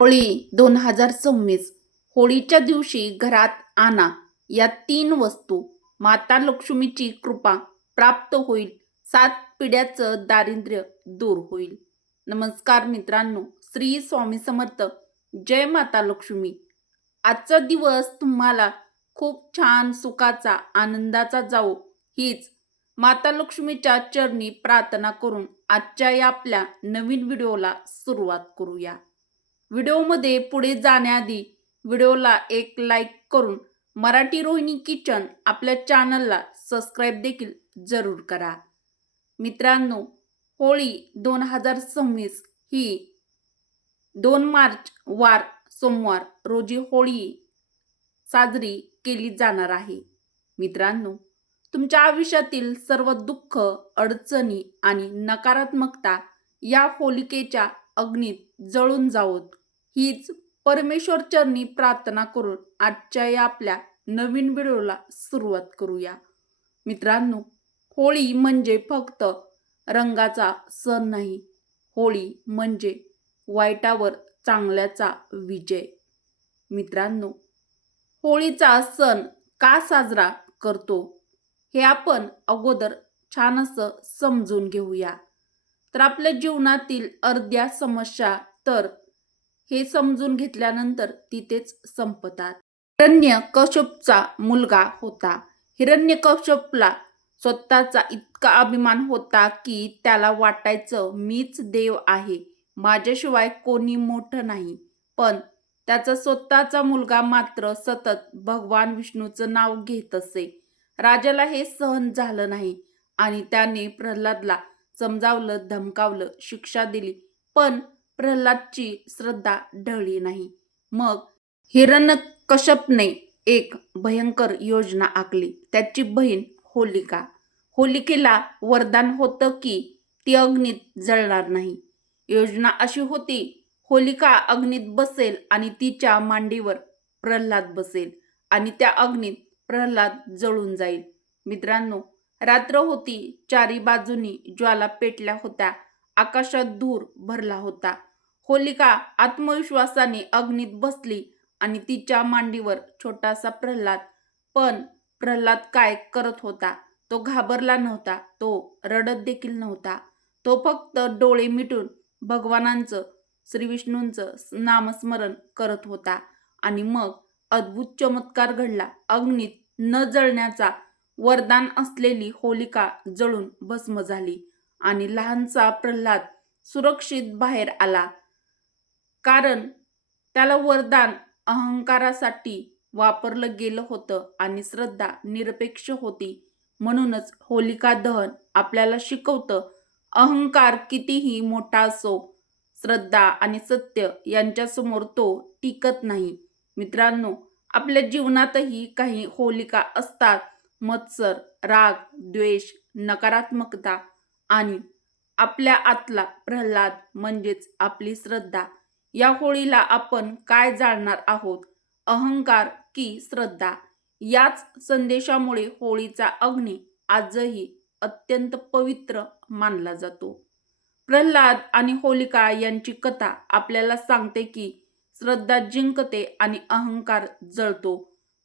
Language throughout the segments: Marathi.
होळी 2026 होळीच्या दिवशी घरात आणा या 3 वस्तू माता लक्ष्मीची कृपा प्राप्त होईल. 7 पिढ्याचं दारिद्र्य दूर होईल. नमस्कार मित्रांनो, श्री स्वामी समर्थ. जय माता लक्ष्मी. आजचा दिवस तुम्हाला खूप छान सुखाचा आनंदाचा जावो हीच माता लक्ष्मीच्या चरणी प्रार्थना करून आजच्या या आपल्या नवीन व्हिडिओला सुरुवात करूया. व्हिडिओमध्ये पुढे जाण्याआधी व्हिडिओला एक लाईक करून मराठी रोहिणी किचन आपल्या चॅनलला सबस्क्राईब देखील जरूर करा. मित्रांनो, होळी 2026 ही 2 मार्च वार सोमवार रोजी होळी साजरी केली जाणार आहे. मित्रांनो, तुमच्या आयुष्यातील सर्व दुःख, अडचणी आणि नकारात्मकता या होलिकेच्या अग्नीत जळून जावोत हीच परमेश्वर चरणी प्रार्थना करून आजच्या या आपल्या नवीन व्हिडिओला सुरुवात करूया. मित्रांनो, होळी म्हणजे फक्त रंगाचा सण नाही. होळी म्हणजे वाईटावर चांगल्याचा विजय. मित्रांनो, होळीचा सण का साजरा करतो हे आपण अगोदर छान असं समजून घेऊया. तर आपल्या जीवनातील अर्ध्या समस्या तर हे समजून घेतल्यानंतर तिथेच संपतात. हिरण्यकश्यपचा मुलगा होता. हिरण्यकश्यपला स्वतःचा इतका अभिमान होता की त्याला वाटायचं मीच देव आहे, माझ्याशिवाय कोणी मोठं नाही. पण त्याचा स्वतःचा मुलगा मात्र सतत भगवान विष्णूचं नाव घेत असे. राजाला हे सहन झालं नाही आणि त्याने प्रल्हादला समजावलं, धमकावलं, शिक्षा दिली, पण प्रल्हादची श्रद्धा ढळली नाही. मग हिरण्यकश्यपने एक भयंकर योजना आखली. त्याची बहीण होलिकेला वरदान होतं की ती अग्नीत जळणार नाही. योजना अशी होती, होलिका अग्नीत बसेल आणि तिच्या मांडीवर प्रल्हाद बसेल आणि त्या अग्नीत प्रल्हाद जळून जाईल. मित्रांनो, रात्र होती. चारी बाजूनी ज्वाला पेटल्या होत्या. आकाशात धूर भरला होता. होलिका आत्मविश्वासाने अग्नीत बसली आणि तिच्या मांडीवर छोटासा प्रल्हाद. पण प्रल्हाद काय करत होता? तो घाबरला नव्हता. तो रडत देखील नव्हता. तो फक्त डोळे मिटून भगवानांचं, श्रीविष्णूंचं नामस्मरण करत होता. आणि मग अद्भुत चमत्कार घडला. अग्नीत न जळण्याचा वरदान असलेली होलिका जळून भस्म झाली आणि लहानसा प्रल्हाद सुरक्षित बाहेर आला. कारण त्याला वरदान अहंकारासाठी वापरलं गेलं होतं आणि श्रद्धा निरपेक्ष होती. म्हणूनच होलिका दहन आपल्याला शिकवतं, अहंकार कितीही मोठा असो, श्रद्धा आणि सत्य यांच्यासमोर तो टिकत नाही. मित्रांनो, आपल्या जीवनातही काही होलिका असतात. मत्सर, राग, द्वेष, नकारात्मकता आणि आपल्या आतला प्रल्हाद म्हणजेच आपली श्रद्धा. या होळीला आपण काय जाणणार आहोत, अहंकार की श्रद्धा? याच संदेशामुळे होळीचा अग्नी आजही अत्यंत पवित्र मानला जातो. प्रल्हाद आणि होलिका यांची कथा आपल्याला सांगते की श्रद्धा जिंकते आणि अहंकार जळतो.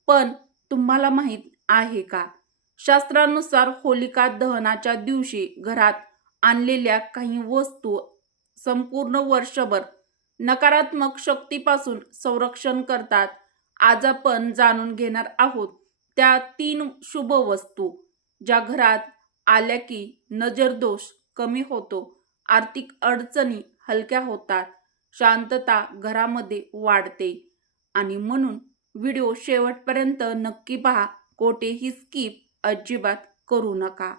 पण तुम्हाला माहीत आहे का, शास्त्रानुसार होलिका दहनाच्या दिवशी घरात आणलेल्या काही वस्तू संपूर्ण वर्षभर नकारात्मक शक्तीपासून संरक्षण करतात. आज आपण जाणून घेणार आहोत त्या 3 शुभ वस्तू, ज्या घरात आल्या की नजरदोष कमी होतो, आर्थिक अडचणी हलक्या होतात, शांतता घरामध्ये वाढते. आणि म्हणून व्हिडिओ शेवटपर्यंत नक्की पहा, कोठेही स्किप अजिबात करू नका.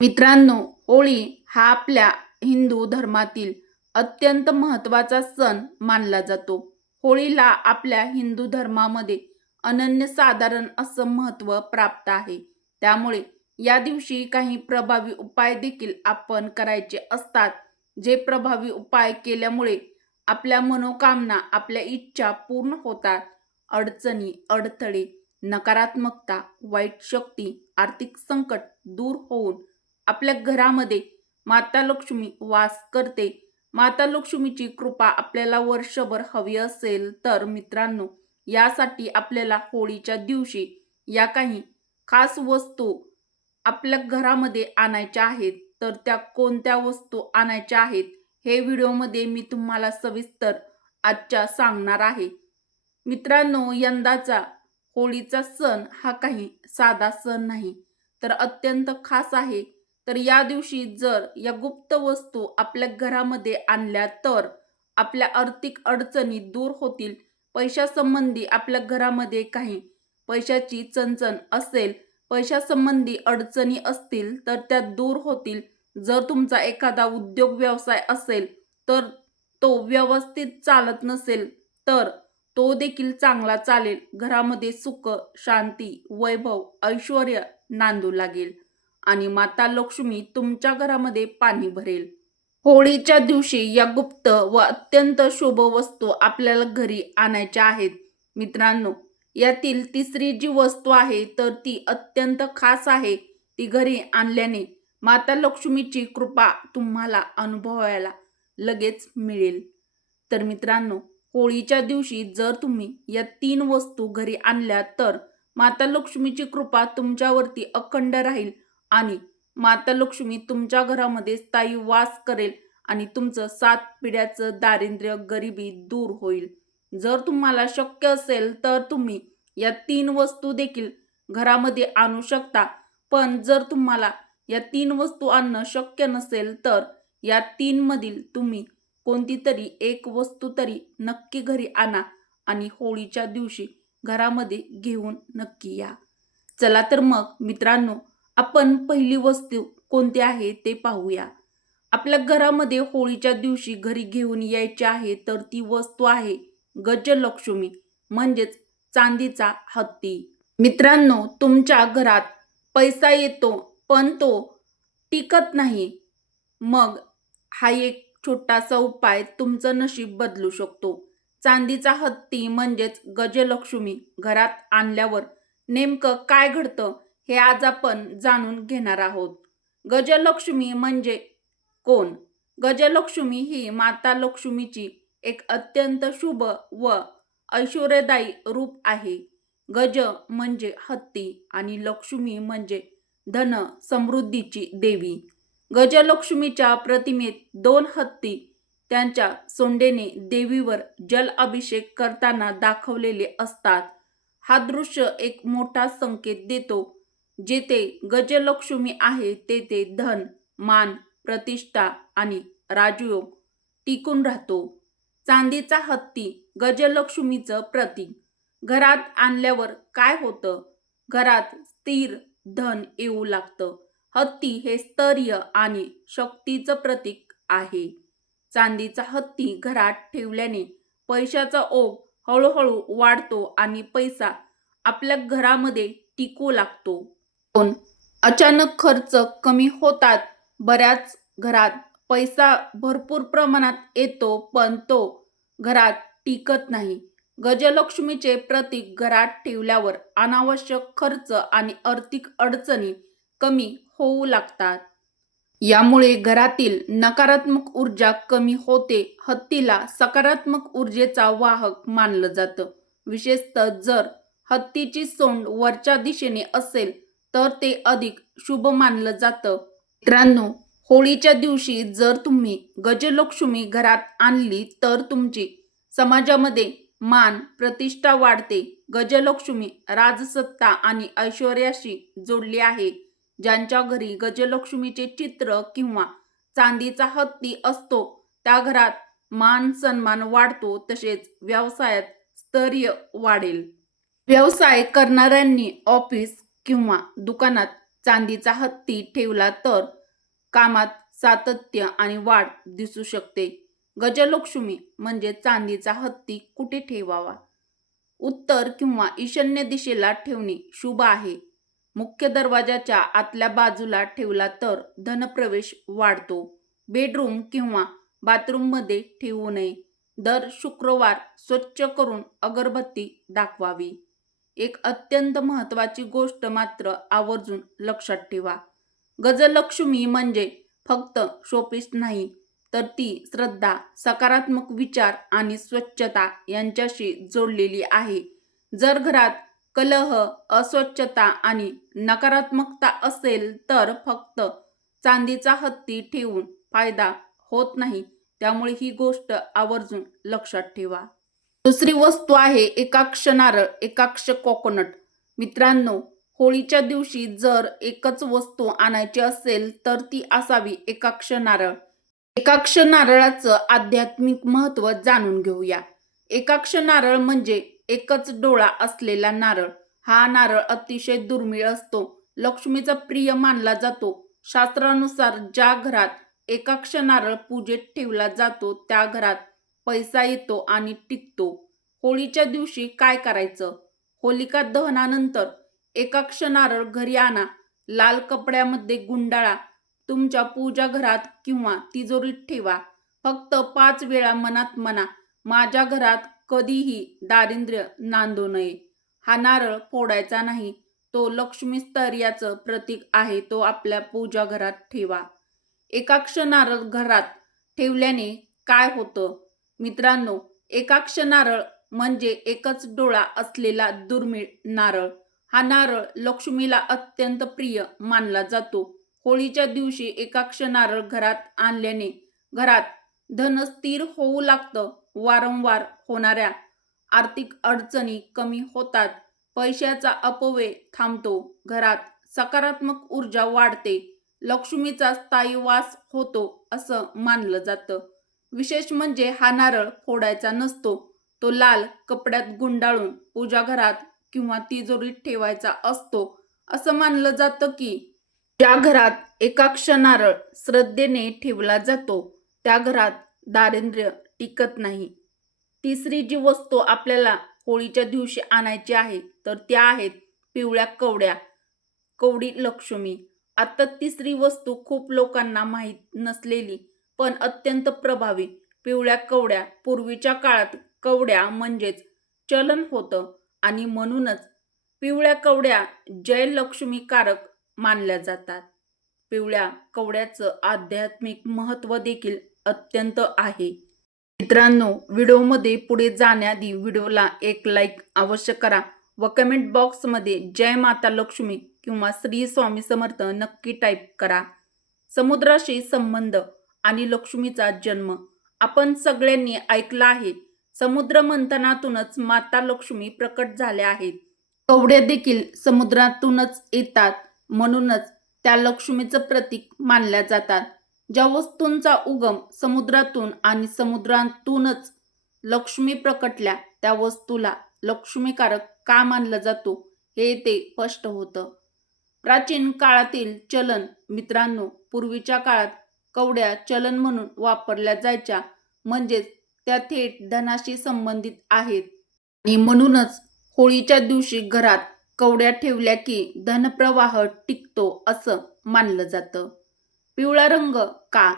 मित्रांनो, होळी हा आपल्या हिंदू धर्मातील अत्यंत महत्त्वाचा सण मानला जातो. होळीला आपल्या हिंदू धर्मामध्ये अनन्यसाधारण असं महत्त्व प्राप्त आहे. त्यामुळे या दिवशी काही प्रभावी उपाय देखील आपण करायचे असतात. जे प्रभावी उपाय केल्यामुळे आपल्या मनोकामना, आपल्या इच्छा पूर्ण होतात. अडचणी, अडथळे, नकारात्मकता, वाईट शक्ती, आर्थिक संकट दूर होऊन आपल्या घरामध्ये माता लक्ष्मी वास करते माता लक्ष्मीची कृपा आपल्याला वर्षभर हवी असेल तर मित्रांनो, यासाठी आपल्याला होळीच्या दिवशी या काही खास वस्तू आपल्या घरामध्ये आणायच्या आहेत. तर त्या कोणत्या वस्तू आणायच्या आहेत हे व्हिडिओमध्ये मी तुम्हाला सविस्तर आजच्या सांगणार आहे. मित्रांनो, यंदाचा होळीचा सण हा काही साधा सण नाही, तर अत्यंत खास आहे. तर या दिवशी जर या गुप्त वस्तू आपल्या घरामध्ये आणल्या तर आपल्या आर्थिक अडचणी दूर होतील. पैशासंबंधी आपल्या घरामध्ये काही पैशाची चणचण असेल, पैशासंबंधी अडचणी असतील तर त्या दूर होतील. जर तुमचा एखादा उद्योग व्यवसाय असेल तर तो व्यवस्थित चालत नसेल तर तो देखील चांगला चालेल. घरामध्ये सुख, शांती, वैभव, ऐश्वर्य नांदू लागेल आणि माता लक्ष्मी तुमच्या घरामध्ये पाणी भरेल. होळीच्या दिवशी या गुप्त व अत्यंत शुभ वस्तू आपल्याला घरी आणायच्या आहेत. मित्रांनो, यातील तिसरी जी वस्तू आहे तर ती अत्यंत खास आहे. ती घरी आणल्याने माता लक्ष्मीची कृपा तुम्हाला अनुभवायला लगेच मिळेल. तर मित्रांनो, होळीच्या दिवशी जर तुम्ही या 3 वस्तू घरी आणल्या तर माता लक्ष्मीची कृपा तुमच्यावरती अखंड राहील आणि माता लक्ष्मी तुमच्या घरामध्ये स्थायी वास करेल आणि तुमचं 7 पिढ्याचं दारिद्र्य, गरिबी दूर होईल. जर तुम्हाला शक्य असेल तर तुम्ही या 3 वस्तू देखील घरामध्ये आणू शकता. पण जर तुम्हाला या 3 वस्तू आणणं शक्य नसेल तर या 3 मधील तुम्ही कोणती तरी एक वस्तू तरी नक्की घरी आणा आणि होळीच्या दिवशी घरामध्ये घेऊन नक्की या. चला तर मग मित्रांनो, आपण पहिली वस्तू कोणती आहे ते पाहूया. आपल्या घरामध्ये होळीच्या दिवशी घरी घेऊन यायची आहे तर ती वस्तू आहे गजलक्ष्मी, म्हणजेच चांदीचा हत्ती. मित्रांनो, तुमच्या घरात पैसा येतो पण तो टिकत नाही. मग हा एक छोटासा उपाय तुमचं नशीब बदलू शकतो. चांदीचा हत्ती म्हणजेच गजलक्ष्मी घरात आणल्यावर नेमकं काय घडतं हे आज आपण जाणून घेणार आहोत. गजलक्ष्मी म्हणजे कोण? गजलक्ष्मी ही माता लक्ष्मीची एक अत्यंत शुभ व ऐश्वर्यदायी रूप आहे. गज म्हणजे हत्ती आणि लक्ष्मी म्हणजे धन समृद्धीची देवी. गजलक्ष्मीच्या प्रतिमेत 2 हत्ती त्यांच्या सोंडेने देवीवर जल अभिषेक करताना दाखवलेले असतात. हा दृश्य एक मोठा संकेत देतो. जेथे गजलक्ष्मी आहे तेथे धन, मान, प्रतिष्ठा आणि राजयोग टिकून राहतो. चांदीचा हत्ती गजलक्ष्मीचं प्रतीक. घरात आणल्यावर काय होतं? घरात स्थिर धन येऊ लागतं. हत्ती हे स्थैर्य आणि शक्तीचं प्रतीक आहे. चांदीचा हत्ती घरात ठेवल्याने पैशाचा ओघ हळूहळू वाढतो आणि पैसा आपल्या घरामध्ये टिकू लागतो. पण अचानक खर्च कमी होतात. बऱ्याच घरात पैसा भरपूर प्रमाणात येतो पण तो घरात टिकत नाही. गजलक्ष्मीचे प्रतीक घरात ठेवल्यावर अनावश्यक खर्च आणि आर्थिक अडचणी कमी होऊ लागतात. यामुळे घरातील नकारात्मक ऊर्जा कमी होते. हत्तीला सकारात्मक ऊर्जेचा वाहक मानलं जातं. विशेषतः जर हत्तीची सोंड वरच्या दिशेने असेल तर ते अधिक शुभ मानलं जातं. मित्रांनो, होळीच्या दिवशी जर तुम्ही गजलक्ष्मी घरात आणली तर तुमची समाजामध्ये मान, प्रतिष्ठा वाढते. गजलक्ष्मी राजसत्ता आणि ऐश्वर्याशी जोडली आहे. ज्यांच्या घरी गजलक्ष्मीचे चित्र किंवा चांदीचा हत्ती असतो त्या घरात मान सन्मान वाढतो, तसेच व्यवसायात स्थैर्य वाढेल. व्यवसाय करणाऱ्यांनी ऑफिस किंवा दुकानात चांदीचा हत्ती ठेवला तर कामात सातत्य आणि वाढ दिसू शकते. गजलक्ष्मी म्हणजे चांदीचा हत्ती कुठे ठेवावा? उत्तर किंवा ईशान्य दिशेला ठेवणे शुभ आहे. मुख्य दरवाजाच्या आतल्या बाजूला ठेवला तर धनप्रवेश वाढतो. बेडरूम किंवा बाथरूममध्ये ठेवू नये. दर शुक्रवार स्वच्छ करून अगरबत्ती दाखवावी. एक अत्यंत महत्त्वाची गोष्ट मात्र आवर्जून लक्षात ठेवा. गजलक्ष्मी म्हणजे फक्त शोपीस नाही, तर ती श्रद्धा, सकारात्मक विचार आणि स्वच्छता यांच्याशी जोडलेली आहे. जर घरात कलह, अस्वच्छता आणि नकारात्मकता असेल तर फक्त चांदीचा हत्ती ठेवून फायदा होत नाही. त्यामुळे ही गोष्ट आवर्जून लक्षात ठेवा. दुसरी वस्तू आहे एकाक्ष नारळ, एकाक्ष कोकोनट. मित्रांनो, होळीच्या दिवशी जर एकच वस्तू आणायची असेल तर ती असावी एकाक्ष नारळ. एकाक्ष नारळाचं आध्यात्मिक महत्त्व जाणून घेऊया. एकाक्ष नारळ म्हणजे एकच डोळा असलेला नारळ. हा नारळ अतिशय दुर्मिळ असतो. लक्ष्मीचा प्रिय मानला जातो. शास्त्रानुसार ज्या घरात एकाक्ष नारळ पूजेत ठेवला जातो त्या घरात पैसा येतो आणि टिकतो. होळीच्या दिवशी काय करायचं? होलिका दहनानंतर एकाक्ष नारळ घरी आणा. लाल कपड्यामध्ये गुंडाळा. तुमच्या पूजा घरात किंवा तिजोरीत ठेवा. फक्त 5 वेळा मनात म्हणा, माझ्या घरात कधीही दारिद्र्य नांदू नये. हा नारळ फोडायचा नाही. तो लक्ष्मी स्थैर्याचं प्रतीक आहे. तो आपल्या पूजा घरात ठेवा. एकाक्ष नारळ घरात ठेवल्याने काय होतं? मित्रांनो, एकाक्ष नारळ म्हणजे एकच डोळा असलेला दुर्मिळ नारळ. हा नारळ लक्ष्मीला अत्यंत प्रिय मानला जातो. होळीच्या दिवशी एकाक्ष नारळ घरात आणल्याने घरात धन स्थिर होऊ लागतं. वारंवार होणाऱ्या आर्थिक अडचणी कमी होतात. पैशाचा अपव्यय थांबतो. घरात सकारात्मक ऊर्जा वाढते. लक्ष्मीचा स्थायी वास होतो असं मानलं जातं. विशेष म्हणजे हा नारळ फोडायचा नसतो. तो लाल कपड्यात गुंडाळून पूजा घरात किंवा तिजोरीत ठेवायचा असतो. असं मानलं जातं की ज्या घरात एकाक्ष नारळ श्रद्धेने ठेवला जातो त्या घरात दारिद्र्य टिकत नाही. तिसरी जी वस्तू आपल्याला होळीच्या दिवशी आणायची आहे तर त्या आहेत पिवळ्या कवड्या. कवडी लक्ष्मी. आता तिसरी वस्तू खूप लोकांना माहीत नसलेली पण अत्यंत प्रभावी. पिवळ्या कवड्या. पूर्वीच्या काळात कवड्या म्हणजेच चलन होतं आणि म्हणूनच पिवळ्या कवड्या जयलक्ष्मीकारक मानल्या जातात. पिवळ्या कवड्याचं आध्यात्मिक महत्त्व देखील अत्यंत आहे. मित्रांनो, व्हिडिओमध्ये पुढे जाण्याआधी व्हिडिओला एक लाईक अवश्य करा व कमेंट बॉक्समध्ये जय माता लक्ष्मी किंवा श्री स्वामी समर्थ नक्की टाईप करा. समुद्राशी संबंध आणि लक्ष्मीचा जन्म आपण सगळ्यांनी ऐकलं आहे. समुद्र मंथनातूनच माता लक्ष्मी प्रकट झाल्या आहेत. कवड्या देखील समुद्रातूनच येतात. म्हणूनच त्या लक्ष्मीचं प्रतीक मानल्या जातात. ज्या वस्तूंचा उगम समुद्रातून आणि समुद्रातूनच लक्ष्मी प्रकटल्या त्या वस्तूला लक्ष्मीकारक का मानलं जातो हे ते स्पष्ट होतं. प्राचीन काळातील चलन. मित्रांनो, पूर्वीच्या काळात कवड्या चलन म्हणून वापरल्या जायच्या. म्हणजेच त्या थेट धनाशी संबंधित आहेत आणि म्हणूनच होळीच्या दिवशी घरात कवड्या ठेवल्या की धनप्रवाह टिकतो असं मानलं जातं. पिवळा रंग का?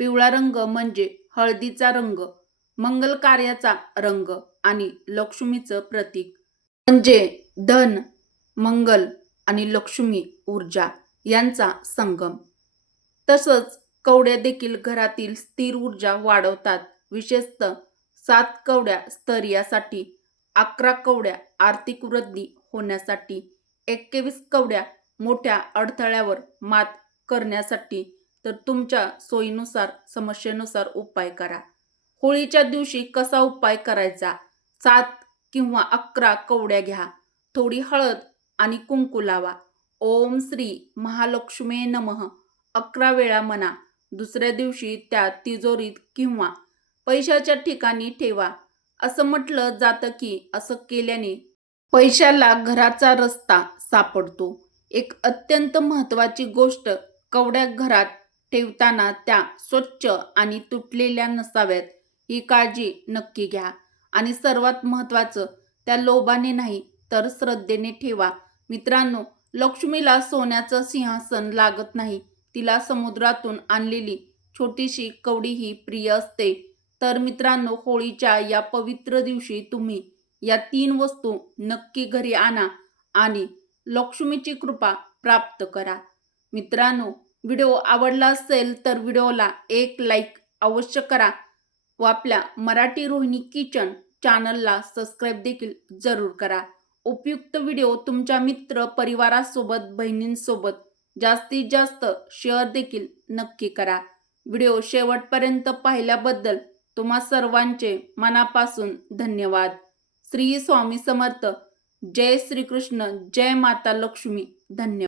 पिवळा रंग म्हणजे हळदीचा रंग, मंगल कार्याचा रंग आणि लक्ष्मीचं प्रतीक. म्हणजे धन, मंगल आणि लक्ष्मी ऊर्जा यांचा संगम. तसंच कवड्या देखील घरातील स्थिर ऊर्जा वाढवतात. विशेषतः 7 कवड्या स्थैर्यासाठी, 11 कवड्या आर्थिक वृद्धी होण्यासाठी, 21 कवड्या मोठ्या अडथळ्यावर मात करण्यासाठी. तर तुमच्या सोयीनुसार, समस्येनुसार उपाय करा. होळीच्या दिवशी कसा उपाय करायचा? 7 किंवा 11 कवड्या घ्या. थोडी हळद आणि कुंकू लावा. ओम श्री महालक्ष्मी नमः 11 वेळा म्हणा. दुसऱ्या दिवशी त्या तिजोरीत किंवा पैशाच्या ठिकाणी ठेवा. असं म्हटलं जातं की असं केल्याने पैशाला घराचा रस्ता सापडतो. एक अत्यंत महत्त्वाची गोष्ट, कवड्या घरात ठेवताना त्या स्वच्छ आणि तुटलेल्या नसाव्यात. ही काळजी नक्की घ्या. आणि सर्वात महत्त्वाचं, त्या लोभाने नाही तर श्रद्धेने ठेवा. मित्रांनो, लक्ष्मीला सोन्याचं सिंहासन लागत नाही. तिला समुद्रातून आणलेली छोटीशी कवडीही प्रिय असते. तर मित्रांनो, होळीच्या या पवित्र दिवशी तुम्ही या 3 वस्तू नक्की घरी आणा आणि लक्ष्मीची कृपा प्राप्त करा. मित्रांनो, व्हिडिओ आवडला असेल तर व्हिडिओला एक लाईक अवश्य करा व आपल्या मराठी रोहिणी किचन चॅनलला सबस्क्राईब देखील जरूर करा. उपयुक्त व्हिडिओ तुमच्या मित्र परिवारासोबत बहिणींसोबत जास्तीत जास्त शेअर देखील नक्की करा. व्हिडिओ शेवटपर्यंत पाहिल्याबद्दल तुम्हा सर्वांचे मनापासून धन्यवाद. श्री स्वामी समर्थ. जय श्रीकृष्ण. जय माता लक्ष्मी. धन्यवाद.